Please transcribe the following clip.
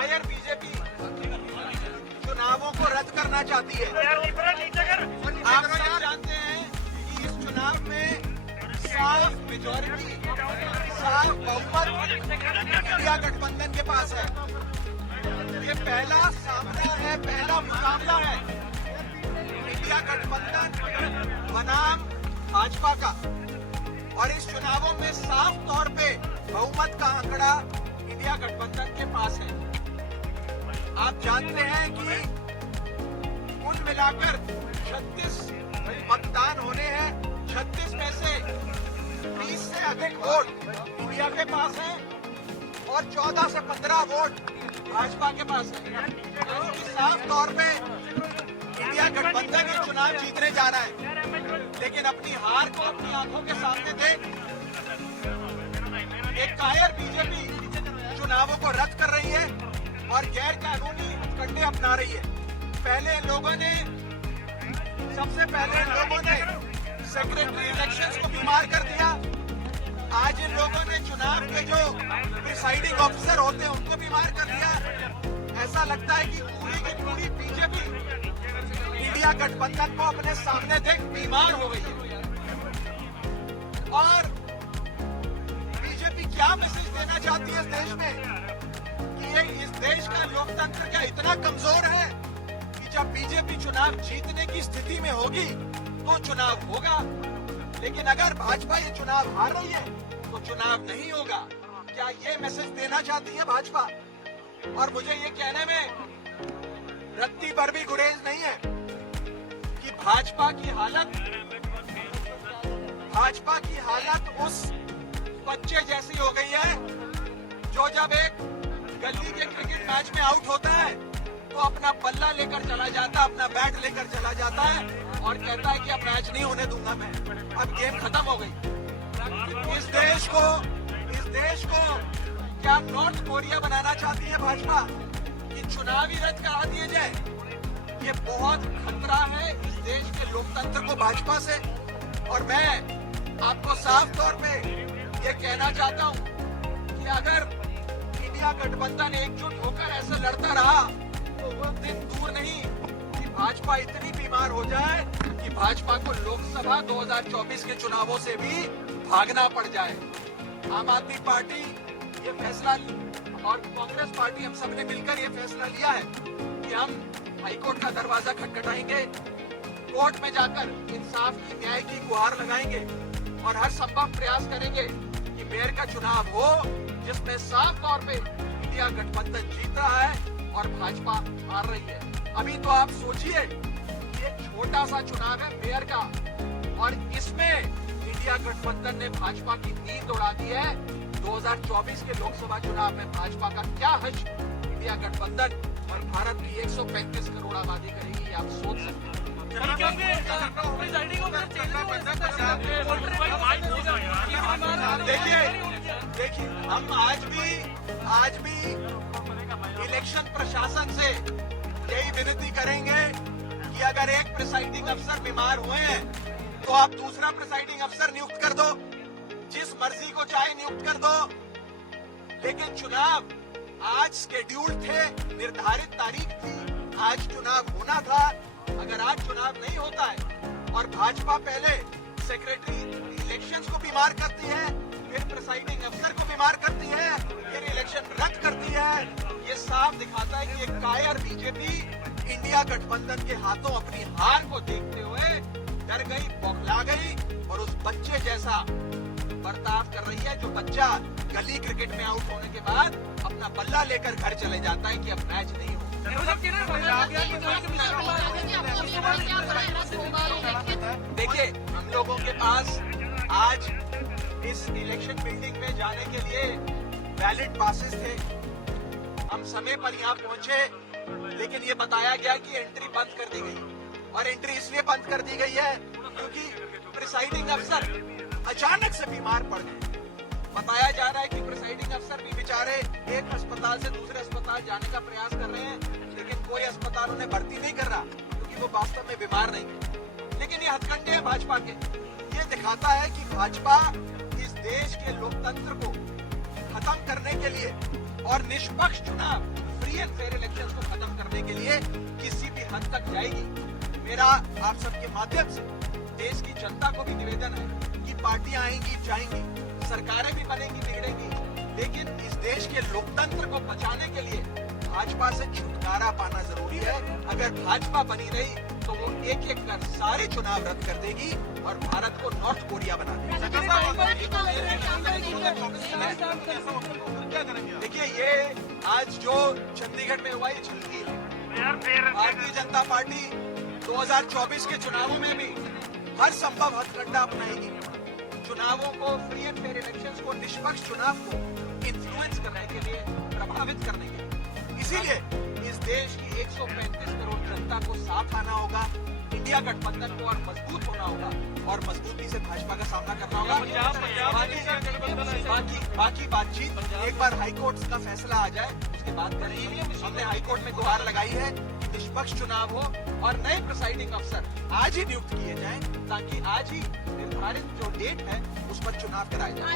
कायर बीजेपी चुनावों को रद्द करना चाहती है। आप सब जानते हैं कि इस चुनाव में साफ मेजॉरिटी, साफ बहुमत इंडिया गठबंधन के पास है। ये पहला सामना है, पहला मुकाबला है इंडिया गठबंधन बनाम भाजपा का, और इस चुनावों में साफ तौर पे बहुमत का आंकड़ा इंडिया गठबंधन के पास है। आप जानते हैं कि कुल मिलाकर 36 मतदान होने हैं। 36 में से 20 से अधिक वोट इंडिया के पास है और 14 से 15 वोट भाजपा के पास है। यानी साफ तौर पे इंडिया गठबंधन ये चुनाव जीतने जा रहा है। लेकिन अपनी हार को अपनी आंखों के सामने देख एक कायर बीजेपी चुनावों को रद्द कर रही है और गैर कानूनी हथकंडे अपना रही है। सबसे पहले इन लोगों ने सेक्रेटरी इलेक्शंस को बीमार कर दिया। आज इन लोगों ने चुनाव के जो प्रिसाइडिंग ऑफिसर होते हैं उनको बीमार कर दिया। ऐसा लगता है कि पूरी की पूरी बीजेपी इंडिया गठबंधन को अपने सामने देख बीमार हो गई है। और बीजेपी क्या मैसेज देना चाहती है इस देश में कि ये इस देश का लोकतंत्र क्या इतना कमजोर है कि जब बीजेपी चुनाव जीतने की स्थिति में होगी तो चुनाव होगा, लेकिन अगर भाजपा ये चुनाव हार रही है तो चुनाव नहीं होगा। क्या ये मैसेज देना चाहती है भाजपा? और मुझे ये कहने में रत्ती भर भी गुरेज नहीं है कि भाजपा की हालत उस बच्चे जैसी हो गई है जो जब एक गली के क्रिकेट मैच में आउट होता है तो अपना बल्ला लेकर चला जाता है, अपना बैट लेकर चला जाता है और कहता है कि अब मैच नहीं होने दूंगा मैं, अब गेम खत्म हो गई। इस देश को क्या नॉर्थ कोरिया बनाना चाहती है भाजपा कि चुनाव ही रद्द करा दिए जाए? ये बहुत खतरा है इस देश के लोकतंत्र को भाजपा से। और मैं आपको साफ तौर पे ये कहना चाहता हूँ कि अगर इंडिया गठबंधन एकजुट होकर ऐसा लड़ता रहा तो वो दिन दूर नहीं कि भाजपा इतनी बीमार हो जाए कि भाजपा को लोकसभा 2024 के चुनावों से भी भागना पड़ जाए। आम आदमी पार्टी ये फैसला और कांग्रेस पार्टी हम सबने मिलकर ये फैसला लिया है कि हम हाईकोर्ट का दरवाजा खटखटाएंगे, कोर्ट में जाकर इंसाफ की, न्याय की गुहार लगाएंगे और हर संभव प्रयास करेंगे कि मेयर का चुनाव हो जिसमें साफ तौर पे इंडिया गठबंधन जीत रहा है और भाजपा हार रही है। अभी तो आप सोचिए ये छोटा सा चुनाव है मेयर का और इसमें इंडिया गठबंधन ने भाजपा की नींद उड़ा दी है। 2024 के लोकसभा चुनाव में भाजपा का क्या हश्र इंडिया गठबंधन और भारत की 135 करोड़ आबादी करेगी, ये आप सोच सकते हैं। देखिए हम आज भी इलेक्शन प्रशासन से यही विनती करेंगे कि अगर एक प्रिसाइडिंग अफसर बीमार हुए हैं तो आप दूसरा प्रिसाइडिंग अफसर नियुक्त कर दो, जिस मर्जी को चाहे नियुक्त कर दो। लेकिन चुनाव आज शेड्यूल थे, निर्धारित तारीख थी, आज चुनाव होना था। अगर आज चुनाव नहीं होता है और भाजपा पहले सेक्रेटरी इलेक्शंस को बीमार करती है, फिर प्रिसाइडिंग अफसर को बीमार करती है, फिर इलेक्शन रद्द करती है, ये साफ दिखाता है कि एक कायर बीजेपी इंडिया गठबंधन के हाथों अपनी हार को देखते हुए डर गई, बौखला गई और उस बच्चे जैसा बर्ताव कर रही है जो बच्चा गली क्रिकेट में आउट होने के बाद अपना बल्ला लेकर घर चले जाता है कि अब मैच नहीं हो। देखिए हम लोगों के पास आज इस इलेक्शन बिल्डिंग में जाने के लिए वैलिड पासेस थे। हम समय पर यहाँ पहुंचे, लेकिन ये बताया गया कि एंट्री बंद कर दी गई और एंट्री इसलिए बंद कर दी गई है क्योंकि प्रिसाइडिंग अफसर अचानक से बीमार पड़ गए। बताया जा रहा है कि प्रिसाइडिंग अफसर भी बेचारे एक अस्पताल से दूसरे अस्पताल जाने का प्रयास कर रहे हैं, लेकिन कोई अस्पताल उन्हें भर्ती नहीं कर रहा क्योंकि वो वास्तव में बीमार नहीं है। लेकिन ये हथकंडे हैं भाजपा के। ये दिखाता है कि भाजपा इस देश के लोकतंत्र को खत्म करने के लिए और निष्पक्ष चुनाव, फ्री एंड फेयर इलेक्शंस को खत्म करने के लिए किसी भी हद तक जाएगी। मेरा आप सबके माध्यम से देश की जनता को भी निवेदन है कि पार्टियां आएंगी जाएंगी, सरकारें भी बनेंगी बिगड़ेंगी, लेकिन इस देश के लोकतंत्र को बचाने के लिए भाजपा से छुटकारा पाना जरूरी है। अगर भाजपा बनी रही तो वो एक एक कर सारे चुनाव रद्द कर देगी और भारत को नॉर्थ कोरिया बना देगी। देखिए, ये आज जो चंडीगढ़ में हुआ ये झलकी है। भारतीय जनता पार्टी 2024 के चुनावों में भी हर संभव हथकंडा अपनाएगी। चुनावों को, फ्री एंड फेयर इलेक्शंस को, निष्पक्ष चुनाव को इन्फ्लुएंस करने के लिए, प्रभावित करने के लिए, इसीलिए इस देश की 135 करोड़ जनता को साथ आना होगा, इंडिया गठबंधन को और मजबूत होना होगा और मजबूती से भाजपा का सामना करना होगा। बाकी बातचीत एक बार हाईकोर्ट का फैसला आ जाए उसके बाद करेंगे। हमने हाईकोर्ट में गुहार लगाई है कि निष्पक्ष चुनाव हो और नए प्रिसाइडिंग अफसर आज ही नियुक्त किए जाएं ताकि आज ही निर्धारित जो डेट है उस पर चुनाव कराया जाए।